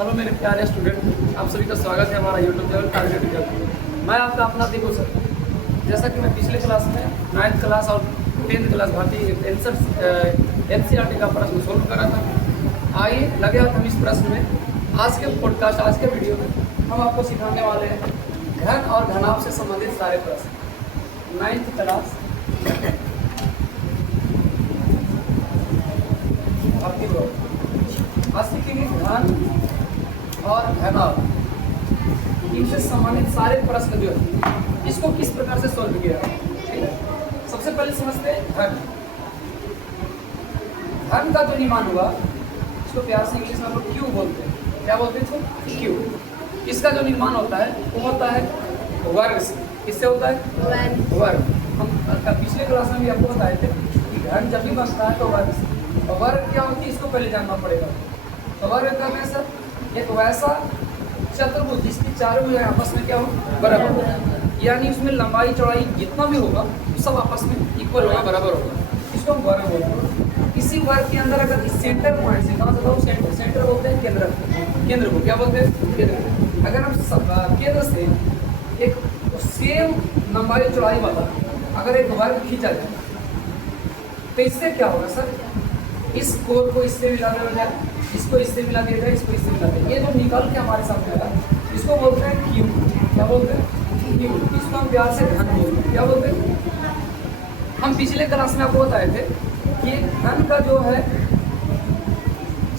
Hello मेरे प्यारे student, आप सभी का स्वागत है हमारा यूट्यूब चैनल टारगेट रिजल्ट। मैं आपका अपना दीपू सर। जैसा कि मैं पिछले क्लास में 9th क्लास और 10th क्लास भारतीय NCERT का प्रश्न सोल्व करा था। आइए लगे हाथ हम इस प्रश्न में आज के पॉडकास्ट, आज के वीडियो में हम आपको सिखाने वाले हैं घन और घनाभ से संबंधित सारे प्रश्न। 9th क्लास आपकी बोर्ड आज सीखेंगे घन और घनाभ, इनसे संबंधित सारे प्रश्न जो है इसको किस प्रकार से सोल्व किया है। ठीक है, सबसे पहले समझते हैं घन। घन का जो निर्माण हुआ इसको प्यार से इंग्लिश में हम लोग क्यू बोलते हैं। क्या बोलते हैं इसको? क्यू। इसका जो निर्माण होता है वो होता है वर्ग से। किससे होता है? वर्ग। हम पिछले क्लास में भी आपको बताए थे कि घन जब भी बनता है तो वर्ग से। और वर्ग क्या होती है इसको पहले जानना पड़ेगा। तो वर्ग क्या है सर? एक वैसा चतुर्भुज जिसकी चारों भुजाएं आपस में क्या हो? बराबर हो, यानी उसमें लंबाई चौड़ाई जितना भी होगा सब आपस में इक्वल होगा, बराबर होगा। इसको हम वर्ग बोलते हैं। इसी वर्ग के अंदर अगर इस सेंटर पॉइंट से कहाँ से था? सेंटर। सेंटर बोलते हैं केंद्र। केंद्र को क्या बोलते हैं? केंद्र। अगर हम केंद्र से एक सेम लंबाई चौड़ाई वाला अगर एक वर्ग खींचा जाए तो इससे क्या होगा सर? इस कोण को इससे मिला दिया जाए, इसको इससे मिला दिया जाए, इसको इससे मिला दिया जाए। ये जो निकल के हमारे सामने आया इसको बोलते हैं क्यू। क्या बोलते हैं? क्यू। इसको हम प्यार से घन बोलते हैं। क्या बोलते हैं? हम पिछले क्लास में आपको बताए थे कि घन का जो है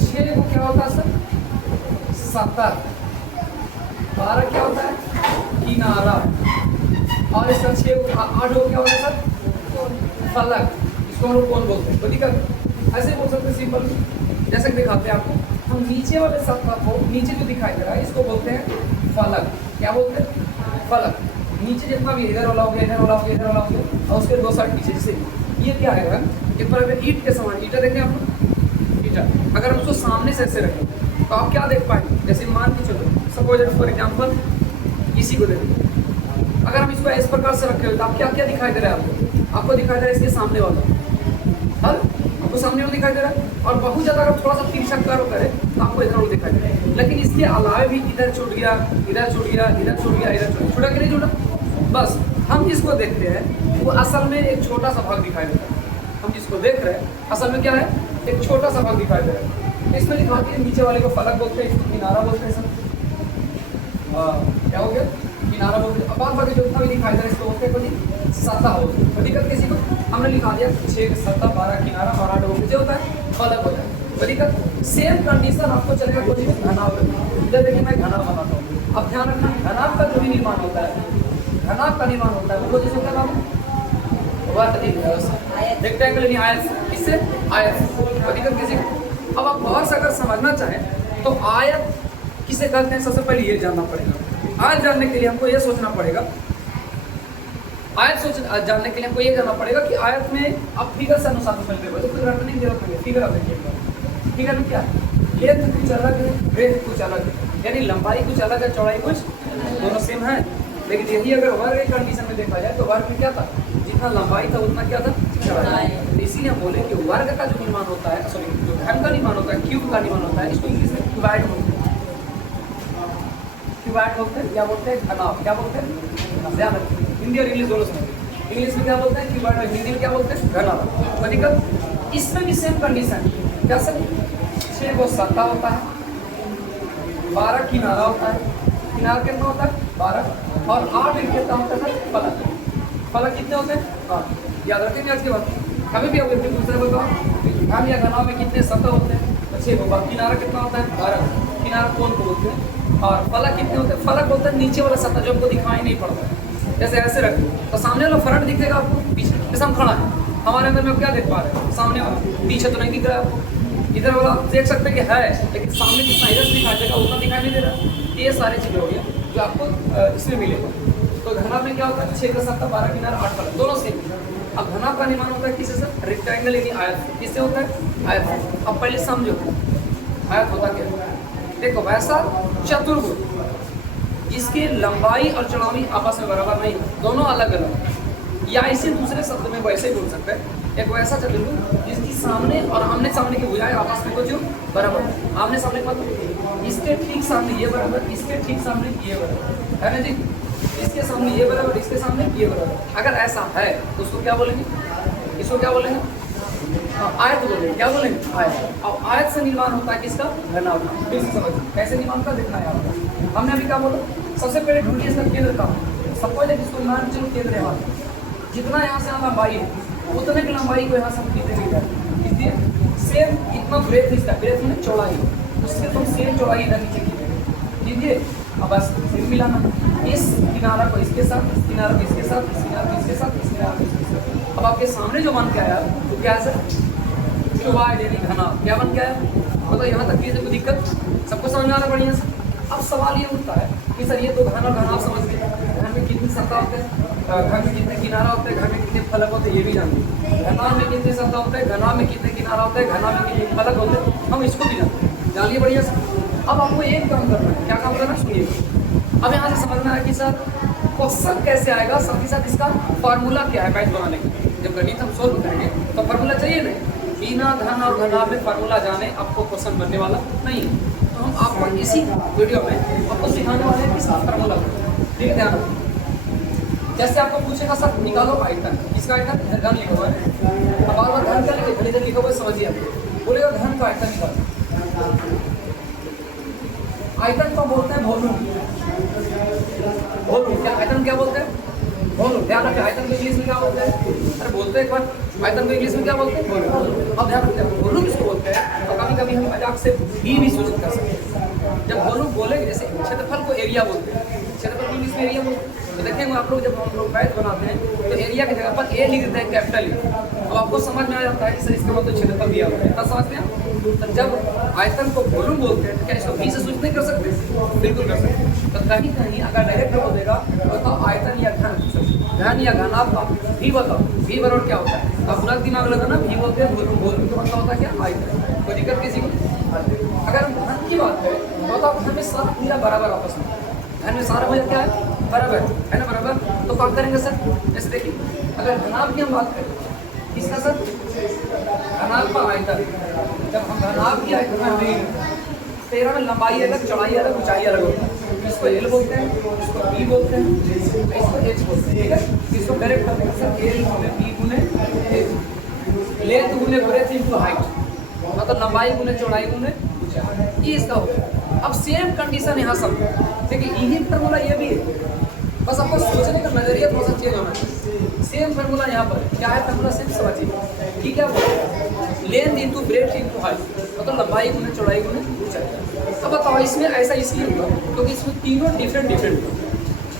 6 को क्या होता है सर? सतह। 12 क्या होता है? किनारा। और इसका 8 को क्या होता है सर? फलक। इसको हम लोग कौन बोलते हैं? कोई दिक्कत? ऐसे बोल सकते हैं सिंपल, जैसे दिखाते हैं आपको। हम नीचे वाले सतह को, नीचे जो दिखाई दे रहा है इसको बोलते हैं फलक। क्या बोलते हैं? फलक। नीचे जितना भी इधर वाला हो गया, इधर वाला हो गया, इधर वाला हो गया, और उसके दो साइड पीछे। जैसे ये क्या है? एक पर अगर ईंट के समान ईंटा देखें आप, ईंटा अगर हम उसको सामने से ऐसे रखें तो आप क्या देख पाएंगे? जैसे मान के चलो, सपोज फॉर एग्जाम्पल इसी को देखें। अगर हम इसको इस प्रकार से रखे हो तो आप क्या क्या दिखाई दे रहा है आपको? आपको दिखाई दे रहा है इसके सामने वाला, आपको सामने वाला दिखाई दे रहा है। और बहुत ज़्यादा अगर थोड़ा सा तिरछा कर्व करे तो आपको इधर वाला दिखाई दे रहा है। लेकिन इसके अलावा भी इधर छूट गया, इधर छूट गया, इधर छूट गया, इधर छूटा कि नहीं छूटा? बस हम जिसको देखते हैं वो असल में एक छोटा सा भाग दिखाई देता है। हम जिसको देख रहे हैं असल में क्या है? एक छोटा सा भाग दिखाई दे रहा है। इसमें दिखाती है नीचे वाले को फलक बोलते हैं, इसको किनारा बोलते हैं सर। क्या हो गया? किनारा बोलते हैं। अब बाकी जो भी दिखाई दे रहा है इसको बोलते हैं सतह होती है। दिक्कत किसी को? हमने लिखा दिया 6 सतह, 12 किनारा और 8 नीचे होता है, फलक होता है। दिक्कत सेम कंडीशन आपको चलेगा कोई घनाभ। इधर देखिए मैं घनाभ बनाता हूँ। अब ध्यान रखना, घनाभ का जो भी निर्माण होता है, घनाभ का निर्माण होता है वो जिस होता है रेक्टेंगल यानी आयत। इससे आयत। दिक्कत किसी को? अब आप गौर से अगर समझना चाहें तो आयत किसे कहते हैं सबसे पहले ये जानना पड़ेगा। आयत जानने के लिए हमको ये सोचना पड़ेगा, जानने के लिए हमको ये जानना पड़ेगा कि आयत में अब फिगर से अनुसार तो फिर रखने की जरूरत नहीं है। फिगर आप देखिएगा, फिगर में क्या है? लेंथ कुछ अलग है, ब्रेथ कुछ अलग है, यानी लंबाई कुछ अलग है, चौड़ाई कुछ, दोनों सेम है। लेकिन यही अगर वर्ग की कंडीशन में देखा जाए तो वर्ग में क्या था? जितना लंबाई था उतना क्या था? चौड़ाई। तो इसीलिए हम बोले कि वर्ग का जो निर्माण होता है, सॉरी जो घन का निर्माण होता है, क्यूब का निर्माण होता है, इसको इंग्लिश में क्यूबाइड बोलते हैं। क्यूबाइड बोलते हैं। क्या बोलते हैं? घनाभ। क्या बोलते हैं? ध्यान रखिए, हिंदी और इंग्लिश दोनों समझिए। इंग्लिश में क्या बोलते हैं? क्यूबाइड, और हिंदी में क्या बोलते हैं? घनाभ। दिक्कत इसमें भी सेम कंडीशन है। क्या सर? 6 को सतह होता है, 12 किनारा होता है। किनारा कितना होता है? 12। और 8 कितना होता है? फलक। फलक कितने होते हैं? 8। याद रखेंगे आज के बाद कभी भी अगर दूसरे बताओ घन या घनाभ में कितने सतह होते हैं? 6 को। किनारा कितना होता है? 12। किनारा कोण को बोलते हैं। और फलक कितने होते हैं? फलक बोलते हैं नीचे वाला सतह जो हमको दिखाई नहीं पड़ता है। जैसे ऐसे रखें तो सामने वाला फ्रंट दिखेगा आपको, पीछे जैसे हम खड़ा है हमारे अंदर में क्या देख पा रहे हैं? सामने वाला। पीछे तो नहीं दिख रहा है आपको। इधर वाला देख सकते हैं कि है, लेकिन सामने जितना इधर दिखाई देगा उतना दिखाई नहीं दे रहा। ये सारी चीज़ें हो गया जो आपको इसमें मिलेगा। तो घनाभ में क्या होता है? 6 का सतह, 12 किनारा, 8 फलक, दोनों सेम। अब घनाभ का निर्माण होता है किससे सर? रेक्टेंगल यानी आयत। किससे होता है? आयत। अब पहले समझो आयत होता क्या है। देखो वैसा चतुर्भुज जिसकी लंबाई और चौड़ाई आपस में बराबर नहीं है, दोनों अलग अलग। या इसे दूसरे शब्द में वैसे ही बोल सकते हैं, एक वैसा चतुर्भुज जिसकी सामने और आमने सामने की भुजाएं आपस में कुछ बराबर, आमने सामने मतलब इसके ठीक सामने ये बराबर, इसके ठीक सामने ये बराबर, है ना जी, इसके सामने ये बराबर, इसके सामने ये बराबर। अगर ऐसा है तो उसको क्या बोलेंगे, इसको क्या बोलेंगे, आयत बोलेंगे। क्या बोलेंगे, आयत। और आयत से निर्माण होता है किसका, घनाभ का। फिर से समझिए कैसे निर्माण का, देखना है आपको। हमने अभी क्या बोला, सबसे पहले ढूंढिए इसका केंद्र का। सपोज इसको मान चलो केंद्र यहाँ, जितना यहाँ से लंबाई है उतने की लंबाई को यहाँ से हम खींचते कीजिए, सेम इतना ब्रेथ इसका, ब्रेथ में चौड़ाई, उससे तुम सेम चौड़ाई इधर नीचे कीजिए। अब बस फिर मिलाना, इस किनारा को इसके साथ, इस किनारा को इसके साथ, इस किनारा को इसके साथ, इस किनारा को इसके साथ। अब आपके सामने जो मान के आया तो क्या है सर, क्यूबाइड यानी घना। क्या बन के आया, मतलब यहाँ तक की कोई दिक्कत, सबको समझ में आ रहा है बढ़िया से। अब सवाल ये उठता है कि सर ये तो घन और घनाभ समझ गए, घन में कितनी सतह होते हैं, घन में कितने किनारा होते हैं, घन में कितने फलक होते हैं ये भी जानते हैं, घनाभ में कितने सतह होते हैं, घनाभ में कितने किनारा होते हैं, घनाभ में कितने फलक होते हैं, हम इसको भी जानते हैं, जानिए बढ़िया से। अब आपको एक काम करना है, क्या काम करना है सुनिए। अब यहाँ से समझना है कि सर क्वेश्चन कैसे आएगा, साथ ही साथ इसका फार्मूला क्या है मैथ बनाने का। जब गणित हम सोल्व करेंगे तो फार्मूला चाहिए नहीं, बिना घन और घनाभ में फार्मूला जाने आपको क्वेश्चन बनने वाला नहीं है। तो हम आपको इसी वीडियो में आपको सिखाने वाले हैं किसका फार्मूला, ठीक ध्यान रखो। जैसे आपको पूछेगा सर निकालो आयतन, किसका आयतन, घन लिखा हुआ है। अब बार बार घन का लिखे लिखा हुआ है, समझिए आप, बोलेगा घन का आयतन निकालो। आयतन को बोलते हैं वॉल्यूम, वॉल्यूम क्या, आयतन क्या बोलते हैं, वॉल्यूम। ध्यान रखें आयतन को इंग्लिश में क्या बोलते हैं, अरे बोलते हैं एक बार, आयतन को इंग्लिश में क्या बोलते हैं, वॉल्यूम। अब ध्यान रखते हैं वॉल्यूम इसको बोलते हैं, और कभी कभी हम मजाक से भी सूचित कर सकते हैं। जब वॉल्यूम बोलेंगे, जैसे क्षेत्रफल को एरिया बोलते हैं, क्षेत्रफल को इंग्लिश में एरिया बोलते हैं। तो देखेंगे आप लोग, जब हम लोग मैथ बनाते हैं तो एरिया की जगह पर ए लिख देते हैं, कैपिटल ए। अब आपको समझ में आ जाता है कि सर इसका मतलब क्षेत्रफल दिया हुआ है, तब समझते हैं। तो जब आयतन को वॉल्यूम बोलते हैं तो क्या इसको भी से सूचित नहीं कर सकते, बिल्कुल कर सकते। तो कहीं कहीं अगर डायरेक्ट बोलेगा तो बताओ आयतन या घन, घन या घनाभ का भी बताओ, भी बराबर क्या होता है। अब पूरा दिमाग लगाना, भी बोलते हैं वॉल्यूम, वॉल्यूम का मतलब होता है क्या, आयतन। कोई दिक्कत किसी को। अगर हम घन की बात करें तो बताओ घन में सारा भुजा बराबर आपस में, घन में सारा भुजा क्या है, बराबर है ना, बराबर। तो क्या करेंगे सर, जैसे देखिए अगर घनाभ की हम बात करें, किसका सर, घनाभ का आयतन। जब हम घनाभ की आयतन में तेरह में लंबाई अलग, चौड़ाई अलग, ऊंचाई अलग होती है, इसको एल बोलते हैं, इसको बी बोलते हैं, इसको एच बोलते हैं, ठीक है। इसको डायरेक्ट कर देंगे सर, एल गुने बी गुने एच, लेंथ गुने ब्रेथ इनटू हाइट, मतलब लंबाई गुने चौड़ाई गुने ऊंचाई, ये इसका होता है। अब सेम कंडीशन यहाँ सब, देखिए यही फार्मूला ये भी है, बस आपको सोचने का नजरिया थोड़ा सा चेंज होना चाहिए। सेम फार्मूला यहाँ पर क्या है, फार्मूला सेम समझिए, ठीक है। Length into breadth into height, मतलब लंबाई गुने चौड़ाई गुने ऊंचाई। अब बताओ इसमें ऐसा इसलिए हुआ क्योंकि इसमें तीनों डिफरेंट,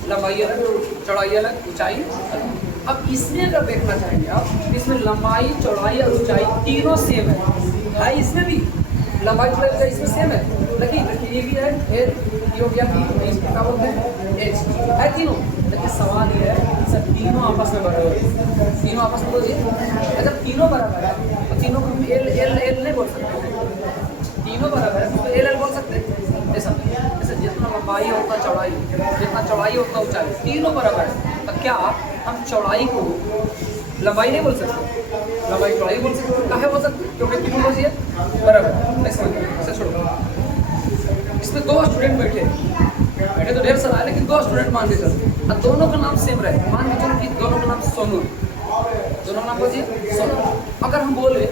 लंबाई अलग, चौड़ाई अलग, ऊंचाई अलग। अब इसमें अगर देखना चाहेंगे आप, इसमें लंबाई चौड़ाई और ऊंचाई तीनों सेम है, इसमें भी लंबाई चौड़ाई ऊंचाई इसमें सेम है, लेकिन ये भी है, फिर ये हो गया बी, इसको क्या बोलते हैं, एच है तीनों। लेकिन सवाल ये है सर तीनों आपस में बराबर है, तीनों आपस में बोलिए, जब तीनों बराबर है तो तीनों को एल एल एल नहीं बोल सकते, तीनों बराबर है तो एल एल बोल सकते हैं। जैसा जैसे जितना लंबाई होता चौड़ाई, जितना चौड़ाई होता ऊंचाई, तीनों बराबर है। तो क्या हम चौड़ाई को लंबाई नहीं बोल सकते, लंबाई चौड़ाई बोल सकते, काहे बोल सकते, क्योंकि तीनों बोलिए बराबर। नहीं समझ, इसे छोड़ो। इसमें दो स्टूडेंट बैठे तो ढेर सारा है, लेकिन दो स्टूडेंट मान के चलो, और दोनों का नाम सेम रहे, मान के चलो कि दोनों का नाम सोनू, दोनों का नाम बोलिए सोनू। अगर हम बोले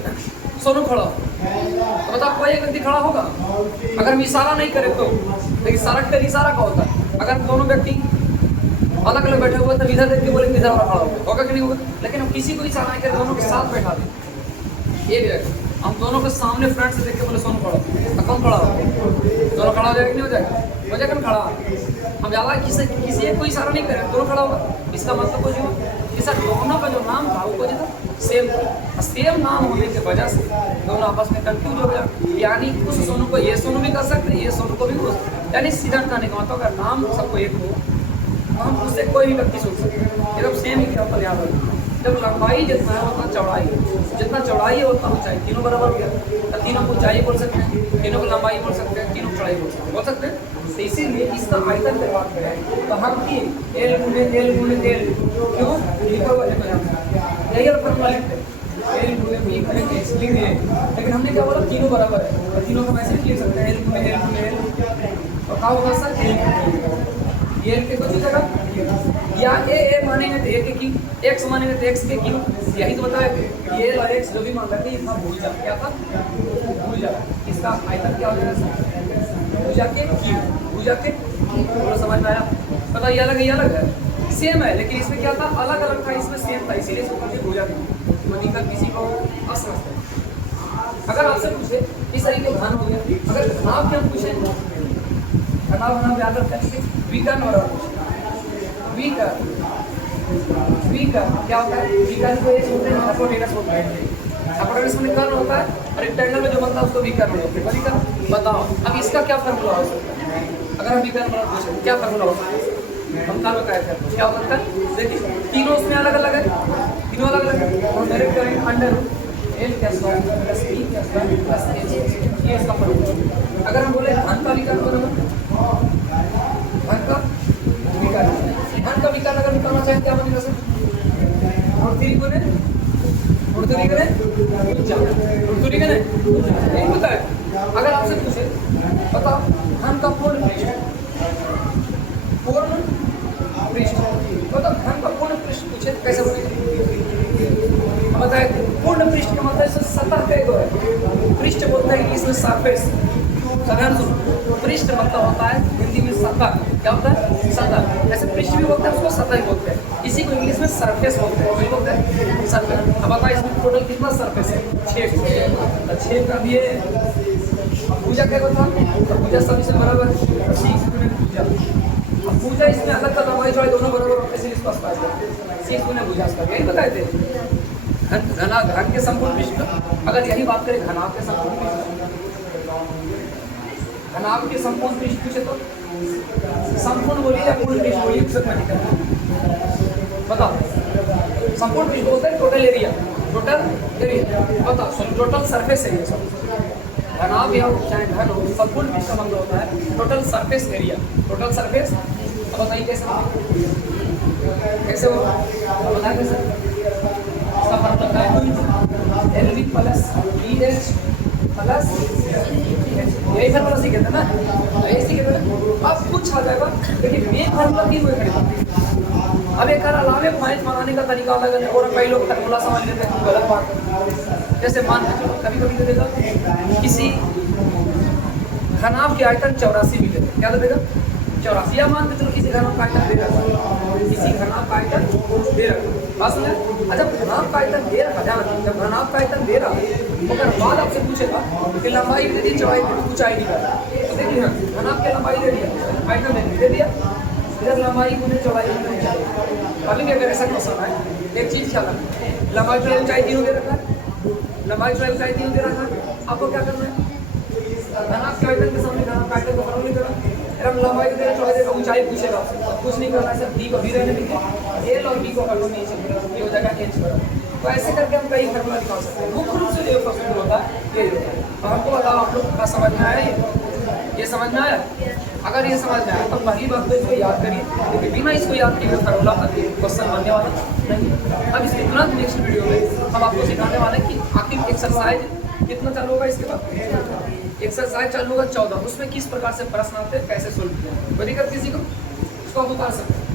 सोनू खड़ा हो तो बताओ कोई एक व्यक्ति खड़ा होगा, अगर हम इशारा नहीं करें तो, लेकिन इशारा का इशारा का होता है। अगर दोनों व्यक्ति अलग अलग बैठे हुए तो इधर देख के बोलेंगे इधर खड़ा होगा कि नहीं होगा, लेकिन हम किसी को इशारा नहीं करें, दोनों के साथ बैठा दें, ये भी है। हम दोनों के सामने फ्रंट से देख के बोले सोनू खड़ा, तो कौन खड़ा हो, दोनों खड़ा हो जाएगा कि नहीं हो जाएगा, हो जाएगा ना खड़ा। हम ज़्यादा किसी एक को इशारा नहीं करें, दोनों खड़ा होगा, इसका मतलब कुछ हुआ कि सर दोनों का जो नाम था वो कुछ था सेम था, सेम नाम होने की वजह से दोनों आपस में कंफ्यूज हो गया। यानी उस सोनू को ये सोनू भी कर सकते हैं, ये सोनू को भी बोल सकते हैं। यानी सीधा कहने का मतलब अगर नाम सबको एक हो तो हम उससे कोई भी व्यक्ति सोच सकते हैं, एकदम सेम ही क्या होता है, याद रखना। जब लंबाई जितना है उतना चौड़ाई, जितना चौड़ाई है उतना ऊंचाई, तीनों बराबर हो गया। तो तीनों को ऊंचाई बोल सकते हैं, तीनों को लंबाई बोल सकते हैं, तीनों चौड़ाई बोल सकते हैं, तो इसीलिए इसका आयतन की बात करें तो हम की एल गुने एल क्यों लिखा हुआ है यही फॉर्मूला लिखते हैं एल गुने बी गुने एक्स लिख दिए, लेकिन हमने क्या बोला तीनों बराबर है और तीनों को वैसे भी लिख सकते हैं एल गुने एल और क्या होगा सर एल के कुछ जगह या ए मानेंगे तो ए के क्यू, एक्स मानेंगे तो एक्स के क्यू, यही तो बताया ये और एक्स जो भी मान रखी इतना भूल जा, क्या था भूल जा, इसका आयतन क्या हो जाएगा भूजा के क्यू, भूजा के थोड़ा समझ में आया। पता ये अलग है सेम है, लेकिन इसमें क्या था अलग अलग था, इसमें सेम था, इसीलिए इसको कहते भूजा के दिक्कत किसी को असमझ है। अगर आपसे पूछे इस तरीके घन हो गया, अगर घनाभ क्या पूछे घनाभ याद रखते हैं विकर्ण और विकर्ण क्या होता है विकर्ण को एक होते हैं हाइपोटेनस होता है, हाइपोटेनस में कर्ण होता है और रेक्टेंगल में जो बनता है उसको विकर्ण बोलते हैं। विकर्ण बताओ अब इसका क्या फार्मूला हो सकता है, अगर हम विकर्ण बना पूछे क्या फार्मूला हो सकता है, हम कल बताया था क्या होता है। देखिए तीनों उसमें अलग अलग है, तीनों अलग अलग है और डायरेक्ट करेंगे अंडर एल का स्क्वायर प्लस बी का स्क्वायर प्लस एच, ये इसका फार्मूला। अगर हम बोले धन का विकर्ण बनेगा, धन का विकर्ण अगर निकालना चाहें क्या बनेगा सर यही होता है। अगर आपसे पूछे बताओ धन का पूर्ण पृष्ठ बताओ धन का पूर्ण पृष्ठ पूछे कैसे बनेगा, बताए पूर्ण पृष्ठ का मतलब सतह का एक है, पृष्ठ बोलते हैं इंग्लिश में सरफेस, साधारण पृष्ठ मतलब होता है हिंदी में सतह, क्या होता है सतह, ऐसे पृष्ठ भी बोलते हैं उसको सतह ही बोलते हैं, इसी को इंग्लिश में सरफेस बोलते हैं, वही बोलते हैं सरफेस। अब बताइए इसमें टोटल कितना सरफेस है 6 का भी भुजा क्या होता है भुजा सभी से बराबर भुजा, अब भुजा इसमें अलग का लंबाई चौड़ाई दोनों बराबर ऐसे इसको पास करते 6 गुना भुजा इसका यही बताए थे। घन के संपूर्ण पृष्ठ अगर यही बात करें घनाभ के संपूर्ण पृष्ठ, घनाभ के संपूर्ण पृष्ठ पूछे तो संपूर्ण बोलिए या पूर्ण पृष्ठ बोलिए बताओ, संपूर्ण पृष्ठ होता है टोटल एरिया बताओ टोटल सरफेस एरिया, सब घनाभ या चाहे घन हो संपूर्ण पृष्ठ का मतलब होता है total surface area, total surface. अब बताइए कैसे हो बताए कैसे इसका फॉर्मूला है L V plus E H plus यही फार्मूला सीखे थे ना, यही सीखे थे ना। अब कुछ आ जाएगा लेकिन मेन फार्मूला भी हुए खड़े, अब एक अलावे पॉइंट बनाने का तरीका अलग है और कई लोग फार्मूला समझ लेते हैं गलत बात। जैसे मान के चलो कभी कभी दे देगा किसी घनाभ के आयतन 84 मिले, क्या दे देगा 84, या मान के चलो किसी घनाभ का आयतन दे रहा है, किसी घनाभ का आयतन दे रहा है बात सुने। जब घनाभ का आयतन दे रहा है, जब घनाभ का आयतन दे रहा है अगर बाद आपसे पूछेगा कि लंबाई दे दी चौड़ाई दे दी ऊंचाई दी, तो देखिए घनाभ की लंबाई दे दिया आयतन दे दिया, इधर लंबाई गुने चौड़ाई गुने ऊंचाई। अभी भी अगर ऐसा क्वेश्चन है एक चीज क्या है लंबाई चौड़ाई ऊंचाई तीनों दे रखा है, लंबाई चौड़ाई ऊंचाई तीनों दे रखा है, आपको क्या करना है घनाभ के आयतन के सामने घनाभ का आयतन को फॉर्मूला करना, लंबाई दे चौड़ाई दे ऊंचाई पूछेगा कुछ नहीं करना है, डी को भी रहने दीजिए एल और बी को करना नहीं चाहिए, ये हो जाएगा एच बराबर। तो ऐसे करके हम कई फार्मूला निकाल सकते हैं, मुख्य रूप से जो फॉर्मूला होता है ये होता है। तो हमको बताओ आप लोग का समझ में आया ये समझ में आया, अगर ये समझ में आया तो पहली बात तो इसको याद करिए, लेकिन बिना इसको याद किए फार्मूला क्वेश्चन बनने वाला नहीं। अब इसके तुरंत नेक्स्ट वीडियो में हम आपको सिखाने वाले हैं कि आखिर एक्सरसाइज कितना चालू होगा, इसके बाद एक्सरसाइज चालू होगा 14, उसमें किस प्रकार से प्रश्न आते हैं कैसे सोल्व किया, कोई दिक्कत किसी को उसको आप उतार सकते हैं।